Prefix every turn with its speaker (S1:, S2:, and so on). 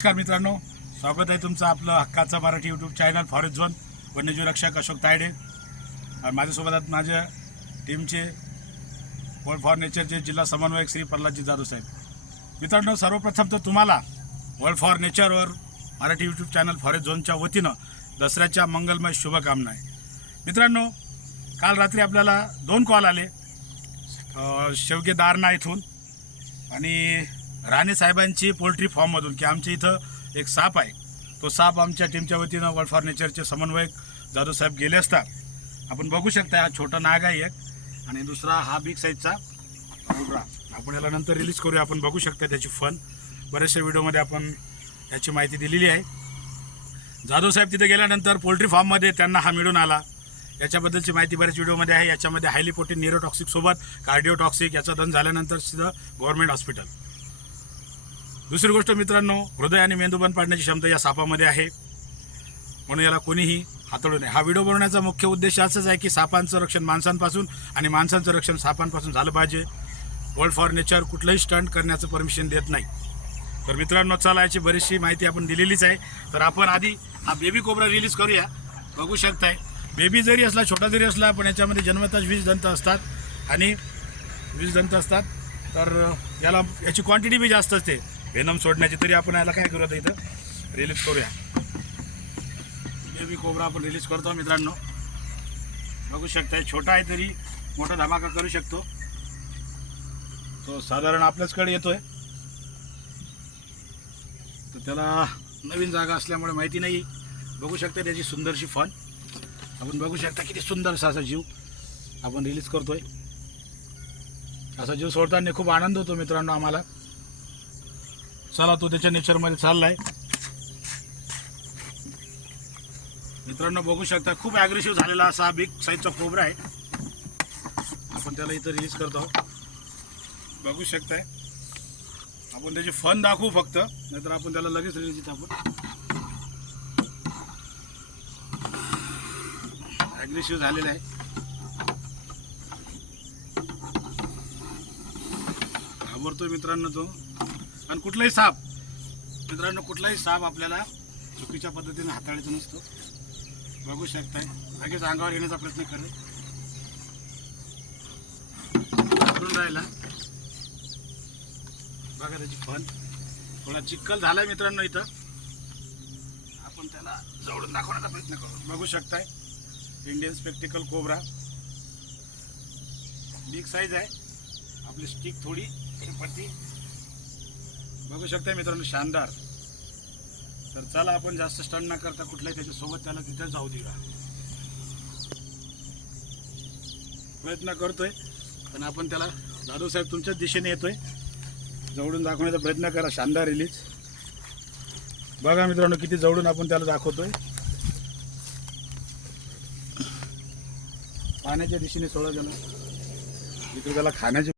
S1: नमस्कार मित्रांनो स्वागत आहे तुमचं आपलं हक्काचं Marathi YouTube channel forest zone वन्यजीव रक्षक अशोक तायडे. माझ्यासोबत आहेत माझ्या टीमचे वर्ल्ड फॉर नेचरचे जिल्हा समन्वयक श्री प्रल्हादजी जाधव साहेब. मित्रांनो सर्वप्रथम तर तुम्हाला वर्ल्ड फॉर नेचरवर मराठी यूट्यूब चॅनल फॉरेस्ट झोनच्या वतीनं दसऱ्याच्या मंगलमय शुभकामना आहे मित्रांनो काल रात्री आपल्याला दोन कॉल आले. शेवगे दारणा इथून आणि राणे साहेबांची पोल्ट्री फॉर्ममधून की आमच्या इथं एक साप आहे. तो साप आमच्या टीमच्या वतीनं वर्ल्ड फॉर नेचरचे समन्वयक जाधव साहेब गेले असता आपण बघू शकता हा छोटा नाग आहे एक. आणि दुसरा हा बिग साईजचा कोब्रा आपण याला नंतर रिलीज करूया आपण बघू शकता त्याची फन बऱ्याचशा व्हिडिओमध्ये आपण याची माहिती दिलेली आहे. जाधव साहेब तिथे गेल्यानंतर पोल्ट्री फार्ममध्ये त्यांना हा मिळून आला. याच्याबद्दलची माहिती बऱ्याच व्हिडिओमध्ये आहे. याच्यामध्ये हायली पोटीन न्यूरोटॉक्सिकसोबत कार्डिओटॉक्सिक याचा दन झाल्यानंतर सिधं गव्हर्नमेंट हॉस्पिटल दुसरी गोष्ट मित्रांनो हृदय आणि मेंदू बंद पाडण्याची क्षमता या सापामध्ये आहे. म्हणून याला कोणीही हाताळू नये. हा व्हिडिओ बनवण्याचा मुख्य उद्देश असाच आहे की सापांचं रक्षण माणसांपासून आणि माणसांचं रक्षण सापांपासून झालं पाहिजे. वर्ल्ड फॉर नेचर कुठलंही स्टंट करण्याचं परमिशन देत नाही. तर मित्रांनो चला याची बरीचशी माहिती आपण दिलेलीच आहे. तर आपण आधी हा बेबी कोबरा रिलीज करूया. बघू शकताय. बेबी जरी असला छोटा जरी असला पण याच्यामध्ये जन्मताच वीस दंत असतात आणि वीस दंत असतात. तर याला याची क्वांटिटी बी जास्त असते. वेनम सोडण्याची तरी आपण याला काय करू आता इथं? रिलीज करूया. बेबी कोबरा आपण रिलीज करतो मित्रांनो. बघू शकताय छोटा आहे तरी मोठा धमाका करू शकतो. तो साधारण आपल्याचकडे येतोय. तर त्याला नवीन जागा असल्यामुळे माहिती नाही. बघू शकता त्याची सुंदरशी फन आपण बघू शकता किती सुंदर असा जीव आपण रिलीज करतोय. असा जीव सोडताना खूप आनंद होतो मित्रांनो आम्हाला. चला तो त्याच्या नेचरमध्ये चाललाय. मित्रांनो बघू शकता खूप ॲग्रेसिव्ह झालेला असा हा बिग साईजचा कोबरा आहे. आपण त्याला इथं रिलीज करतो बघू शकताय. आपण त्याची फन दाखवू फक्त. नाहीतर आपण त्याला लगेच रिलीज देतो आपण. ॲग्रेसिव्ह झालेला आहे. घाबरतोय मित्रांनो तो. आणि कुठलाही साप मित्रांनो कुठलाही साप आपल्याला चुकीच्या पद्धतीने हाताळायचा नसतो. बघू शकताय. लगेच अंगावर येण्याचा प्रयत्न करे राहिला. बघा त्याची फन. थोडा चिक्कल झालाय मित्रांनो इथं. आपण त्याला जवळून दाखवण्याचा प्रयत्न करू. बघू शकताय. Indian spectacle cobra big size आहे. आपली स्टिक थोडी पडती बघू शकता मित्रांनो शानदार. तर चला आपण जास्त स्टंट न करता कुठल्याही त्याच्यासोबत त्याला तिथे जाऊ देऊया. प्रयत्न करतोय पण आपण त्याला दादू साहेब तुमच्याच दिशेने येतोय. जवळून दाखवण्याचा प्रयत्न करा शानदार रिलीज बघा मित्रांनो किती जवळून आपण त्याला दाखवतोय. पाण्याच्या दिशेने सोळा जण. मित्र त्याला खाण्याची